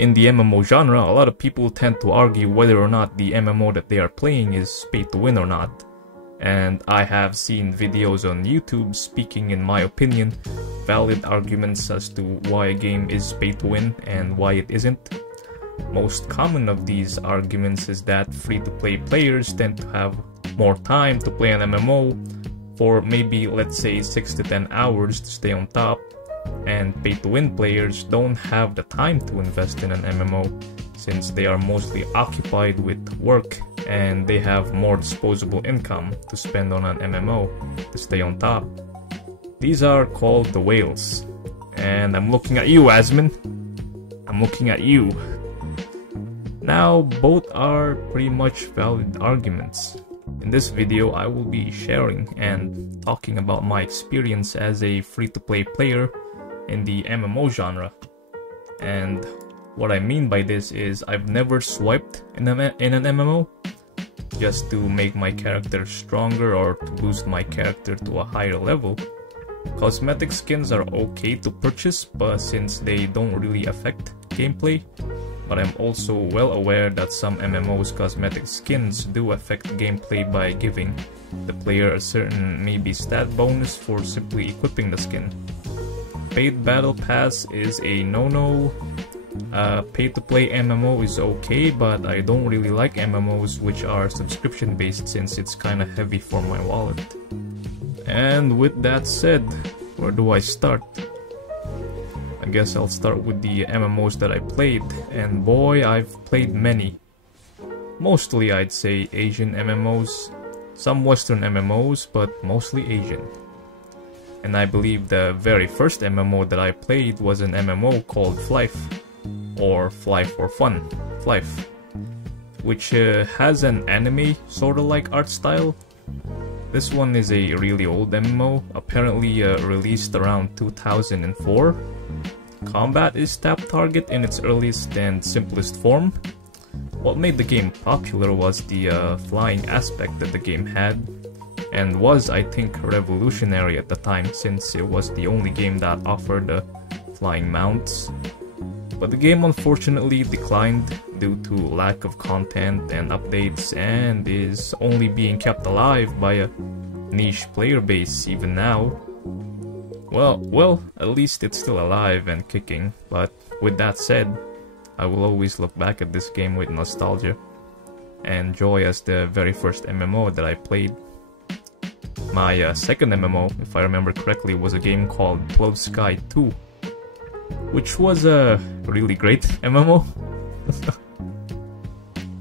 In the MMO genre, a lot of people tend to argue whether or not the MMO that they are playing is pay to win or not. And I have seen videos on YouTube speaking, in my opinion, valid arguments as to why a game is pay to win and why it isn't. Most common of these arguments is that free-to-play players tend to have more time to play an MMO for maybe, let's say, 6 to 10 hours to stay on top, and pay-to-win players don't have the time to invest in an MMO since they are mostly occupied with work and they have more disposable income to spend on an MMO to stay on top. These are called the whales. And I'm looking at you, Asmin. I'm looking at you. Now, both are pretty much valid arguments. In this video, I will be sharing and talking about my experience as a free-to-play player in the MMO genre. And what I mean by this is I've never swiped in an MMO just to make my character stronger or to boost my character to a higher level. Cosmetic skins are okay to purchase, but since they don't really affect gameplay. But I'm also well aware that some MMOs' cosmetic skins do affect gameplay by giving the player a certain maybe stat bonus for simply equipping the skin. Paid Battle Pass is a no-no. Pay-to-play MMO is okay, but I don't really like MMOs which are subscription-based since it's kinda heavy for my wallet. And with that said, where do I start? I guess I'll start with the MMOs that I played, and boy, I've played many. Mostly I'd say Asian MMOs, some Western MMOs, but mostly Asian. And I believe the very first MMO that I played was an MMO called Flife, or Fly for Fun, Flife, which has an anime sorta like art style. This one is a really old MMO, apparently released around 2004. Combat is tap target in its earliest and simplest form. What made the game popular was the flying aspect that the game had, and was, I think, revolutionary at the time since it was the only game that offered flying mounts. But the game unfortunately declined due to lack of content and updates, and is only being kept alive by a niche player base even now. Well, at least it's still alive and kicking, but with that said, I will always look back at this game with nostalgia and joy as the very first MMO that I played. My second MMO, if I remember correctly, was a game called 12 Sky 2, which was a really great MMO.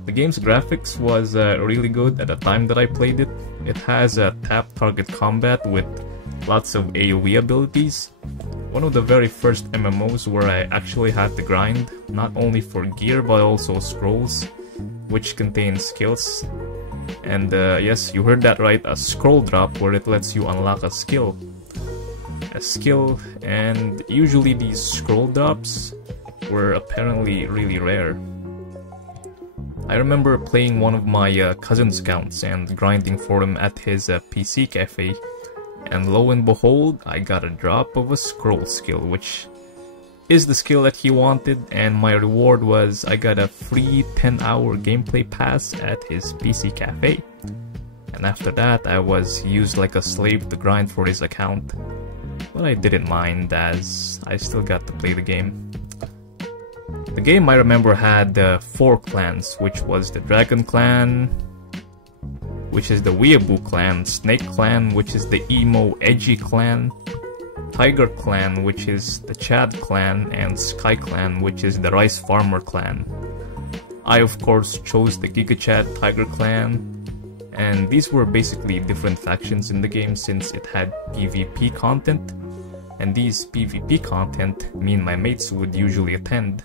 The game's graphics was really good at the time that I played it. It has a tap target combat with lots of AoE abilities. One of the very first MMOs where I actually had to grind, not only for gear but also scrolls, which contain skills. And yes, you heard that right, a scroll drop where it lets you unlock a skill. And usually these scroll drops were apparently really rare. I remember playing one of my cousin's accounts and grinding for him at his PC cafe, and lo and behold, I got a drop of a scroll skill, which is the skill that he wanted, and my reward was I got a free 10-hour gameplay pass at his PC cafe. And after that, I was used like a slave to grind for his account. But I didn't mind, as I still got to play the game. The game, I remember, had 4 clans, which was the Dragon Clan, which is the Weeaboo Clan, Snake Clan, which is the Emo Edgy Clan, Tiger Clan, which is the Chad Clan, and Sky Clan, which is the Rice Farmer Clan. I, of course, chose the Giga Chad Tiger Clan, and these were basically different factions in the game since it had PvP content, and these PvP content me and my mates would usually attend.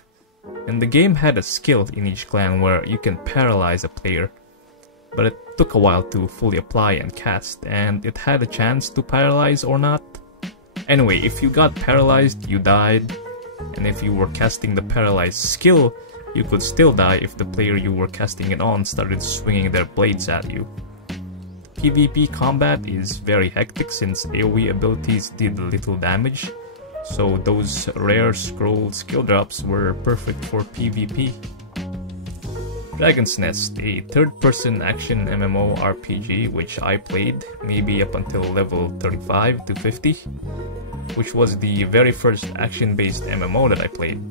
And the game had a skill in each clan where you can paralyze a player, but it took a while to fully apply and cast, and it had a chance to paralyze or not. Anyway, if you got paralyzed, you died, and if you were casting the paralyzed skill, you could still die if the player you were casting it on started swinging their blades at you. PvP combat is very hectic since AoE abilities did little damage, so those rare scroll skill drops were perfect for PvP. Dragon's Nest, a third-person action MMORPG which I played maybe up until level 35 to 50, which was the very first action-based MMO that I played.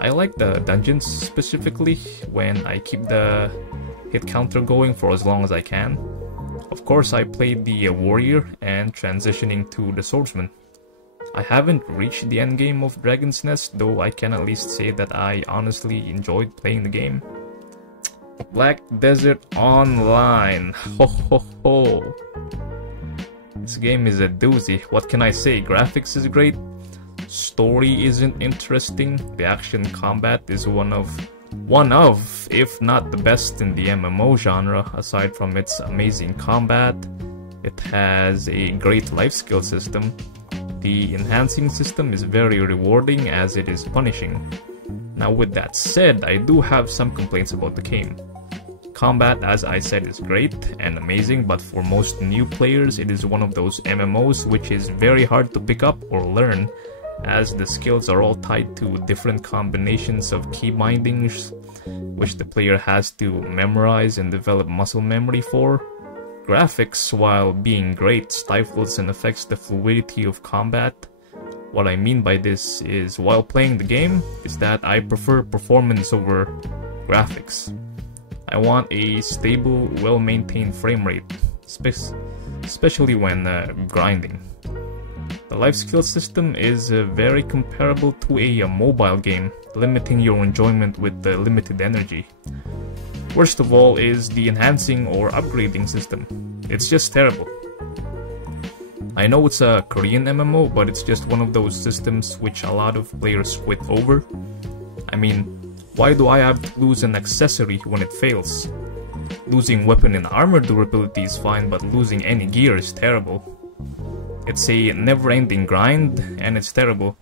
I like the dungeons specifically when I keep the hit counter going for as long as I can. Of course, I played the warrior and transitioning to the swordsman. I haven't reached the endgame of Dragon's Nest, though I can at least say that I honestly enjoyed playing the game. Black Desert Online. Ho ho ho. This game is a doozy. What can I say? Graphics is great. Story isn't interesting. The action combat is one of, if not the best in the MMO genre, aside from its amazing combat. It has a great life skill system. The enhancing system is very rewarding as it is punishing. Now with that said, I do have some complaints about the game. Combat, as I said, is great and amazing, but for most new players it is one of those MMOs which is very hard to pick up or learn, as the skills are all tied to different combinations of key bindings which the player has to memorize and develop muscle memory for. Graphics, while being great, stifles and affects the fluidity of combat. What I mean by this is, while playing the game, is that I prefer performance over graphics. I want a stable, well-maintained frame rate, especially when grinding. The life skill system is very comparable to a mobile game, limiting your enjoyment with limited energy. Worst of all is the enhancing or upgrading system. It's just terrible. I know it's a Korean MMO, but it's just one of those systems which a lot of players quit over. I mean, why do I have to lose an accessory when it fails? Losing weapon and armor durability is fine, but losing any gear is terrible. It's a never-ending grind, and it's terrible.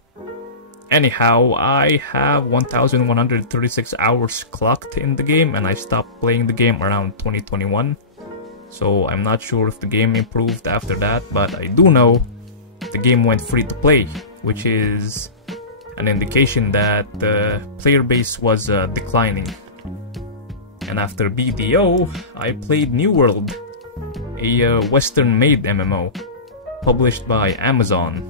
Anyhow, I have 1,136 hours clocked in the game, and I stopped playing the game around 2021. So I'm not sure if the game improved after that, but I do know the game went free to play, which is an indication that the player base was declining. And after BDO, I played New World, a Western-made MMO, published by Amazon.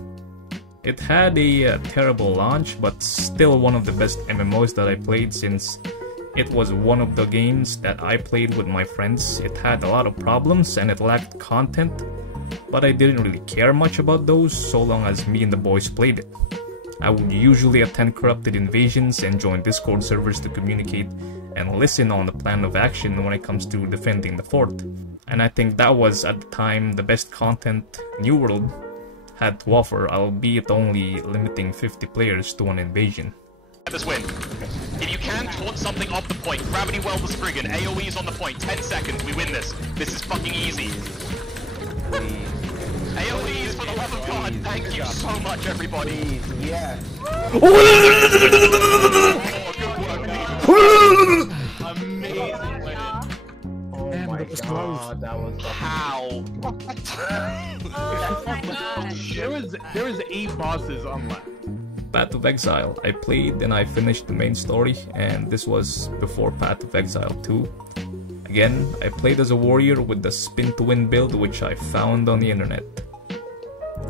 It had a terrible launch, but still one of the best MMOs that I played, since it was one of the games that I played with my friends. It had a lot of problems and it lacked content, but I didn't really care much about those so long as me and the boys played it. I would usually attend corrupted invasions and join Discord servers to communicate and listen on the plan of action when it comes to defending the fort. And I think that was at the time the best content New World had to offer, albeit only limiting 50 players to an invasion. This win. If you can taunt something off the point, gravity well the Spriggan, AoE's on the point, 10 seconds, we win this. This is fucking easy. AoE's, for the love of God, thank you so much, everybody. Yeah. Oh, amazing. Oh my god, that was How? There was 8 bosses unlocked. Path of Exile. I played and I finished the main story, and this was before Path of Exile 2. Again, I played as a warrior with the spin to win build which I found on the internet.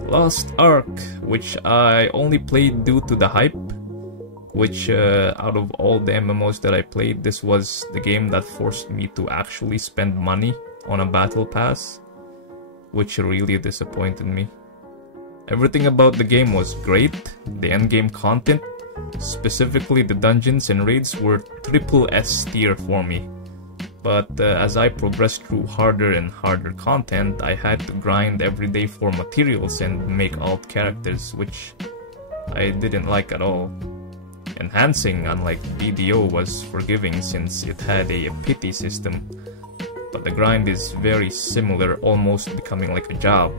Lost Ark, which I only played due to the hype, which out of all the MMOs that I played, this was the game that forced me to actually spend money on a battle pass, which really disappointed me. Everything about the game was great. The endgame content, specifically the dungeons and raids, were triple S tier for me. But as I progressed through harder and harder content, I had to grind every day for materials and make alt characters, which I didn't like at all. Enhancing, unlike BDO, was forgiving since it had a pity system, but the grind is very similar, almost becoming like a job.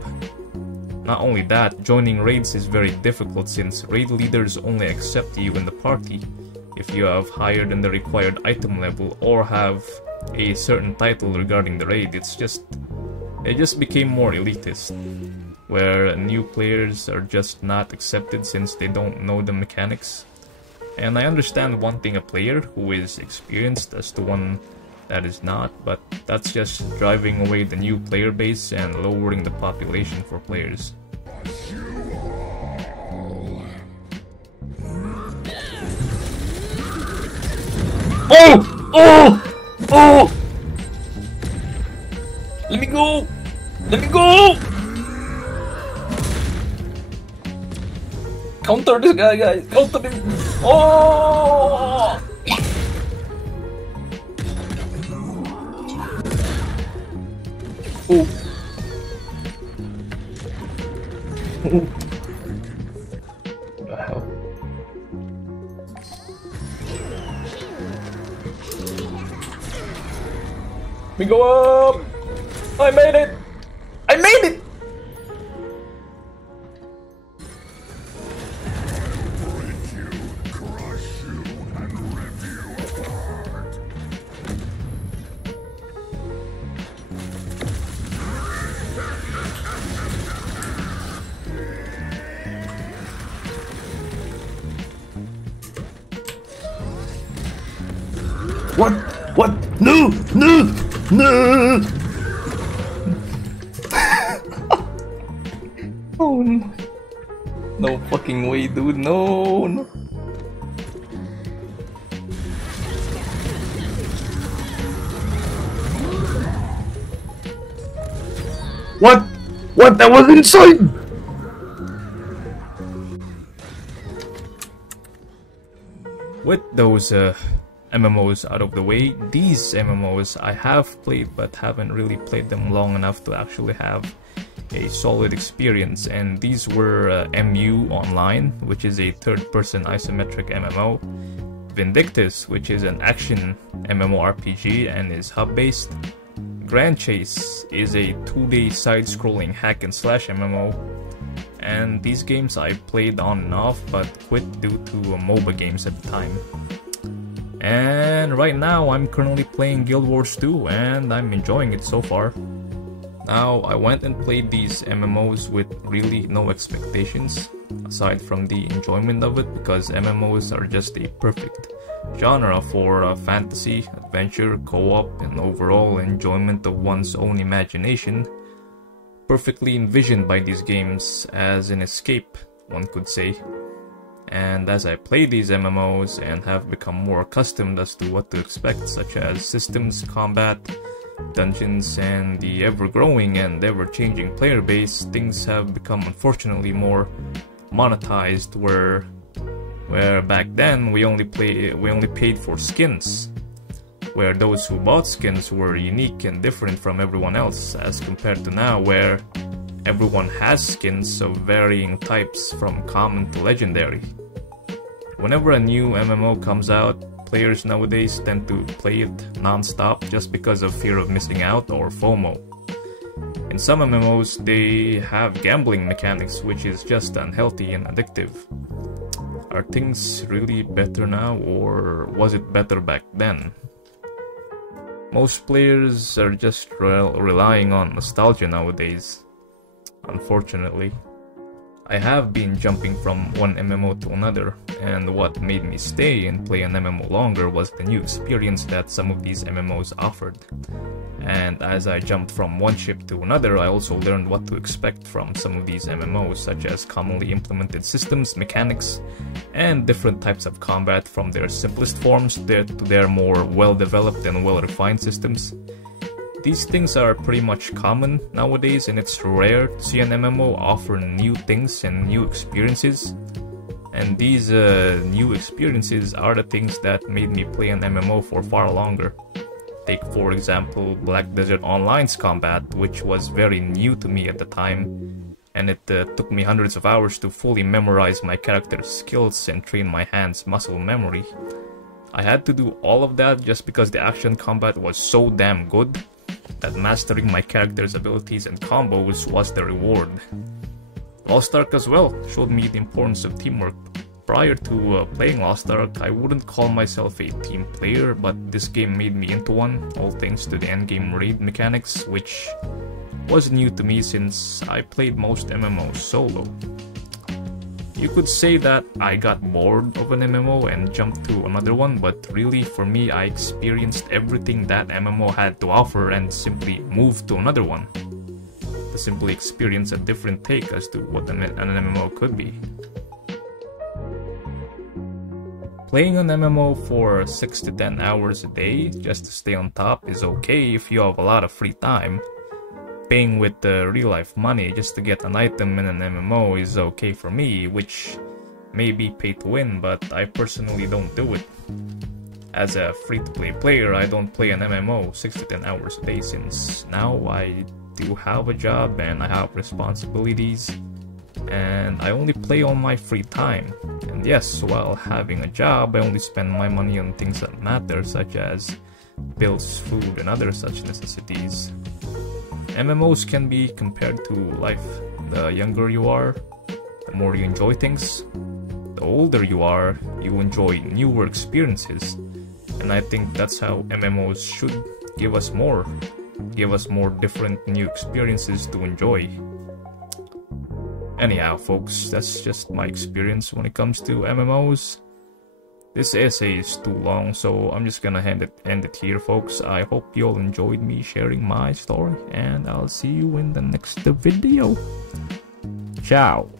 Not only that, joining raids is very difficult since raid leaders only accept you in the party if you have higher than the required item level or have a certain title regarding the raid. It just became more elitist. where new players are just not accepted since they don't know the mechanics. And I understand wanting a player who is experienced as to one that is not, but that's just driving away the new player base and lowering the population for players. Oh! Oh! Oh! Let me go! Let me go! Counter this guy, guys! Counter him! Oh! Oh! What the hell? We go up! I made it! I made it! What? What? No! No! No! Oh no. No fucking way, dude. No, no. What? What? That was inside! With those MMOs out of the way, these MMOs I have played but haven't really played them long enough to actually have a solid experience, and these were MU Online, which is a third-person isometric MMO, Vindictus, which is an action MMORPG and is hub-based, Grand Chase is a 2D side-scrolling hack-and-slash MMO, and these games I played on and off but quit due to MOBA games at the time. And right now I'm currently playing Guild Wars 2 and I'm enjoying it so far. Now, I went and played these MMOs with really no expectations, aside from the enjoyment of it, because MMOs are just a perfect genre for fantasy, adventure, co-op, and overall enjoyment of one's own imagination. Perfectly envisioned by these games as an escape, one could say. And as I play these MMOs and have become more accustomed as to what to expect, such as systems, combat, dungeons, and the ever-growing and ever-changing player base, things have become unfortunately more monetized, where back then we only paid for skins, where those who bought skins were unique and different from everyone else, as compared to now where everyone has skins of varying types from common to legendary. Whenever a new MMO comes out, players nowadays tend to play it non-stop just because of fear of missing out or FOMO. In some MMOs, they have gambling mechanics, which is just unhealthy and addictive. Are things really better now, or was it better back then? Most players are just relying on nostalgia nowadays, unfortunately. I have been jumping from one MMO to another, and what made me stay and play an MMO longer was the new experience that some of these MMOs offered. And as I jumped from one ship to another, I also learned what to expect from some of these MMOs, such as commonly implemented systems, mechanics, and different types of combat, from their simplest forms to their more well-developed and well-refined systems. These things are pretty much common nowadays, and it's rare to see an MMO offer new things and new experiences. And these new experiences are the things that made me play an MMO for far longer. Take, for example, Black Desert Online's combat, which was very new to me at the time, and it took me hundreds of hours to fully memorize my character's skills and train my hands' muscle memory. I had to do all of that just because the action combat was so damn good that mastering my character's abilities and combos was the reward. Lost Ark as well showed me the importance of teamwork. Prior to playing Lost Ark, I wouldn't call myself a team player, but this game made me into one, all thanks to the endgame raid mechanics, which was new to me since I played most MMOs solo. You could say that I got bored of an MMO and jumped to another one, but really for me I experienced everything that MMO had to offer and simply moved to another one to simply experience a different take as to what an MMO could be. Playing an MMO for 6 to 10 hours a day just to stay on top is okay if you have a lot of free time. Paying with real life money just to get an item in an MMO is okay for me, which may be pay to win, but I personally don't do it. As a free-to-play player, I don't play an MMO 6 to 10 hours a day since now I do have a job and I have responsibilities, and I only play on my free time. And yes, while having a job, I only spend my money on things that matter, such as bills, food, and other such necessities. MMOs can be compared to life. The younger you are, the more you enjoy things. The older you are, you enjoy newer experiences. And I think that's how MMOs should give us more. Give us more different new experiences to enjoy. Anyhow, folks, that's just my experience when it comes to MMOs. This essay is too long, so I'm just gonna end it here, folks. I hope you all enjoyed me sharing my story, and I'll see you in the next video. Ciao!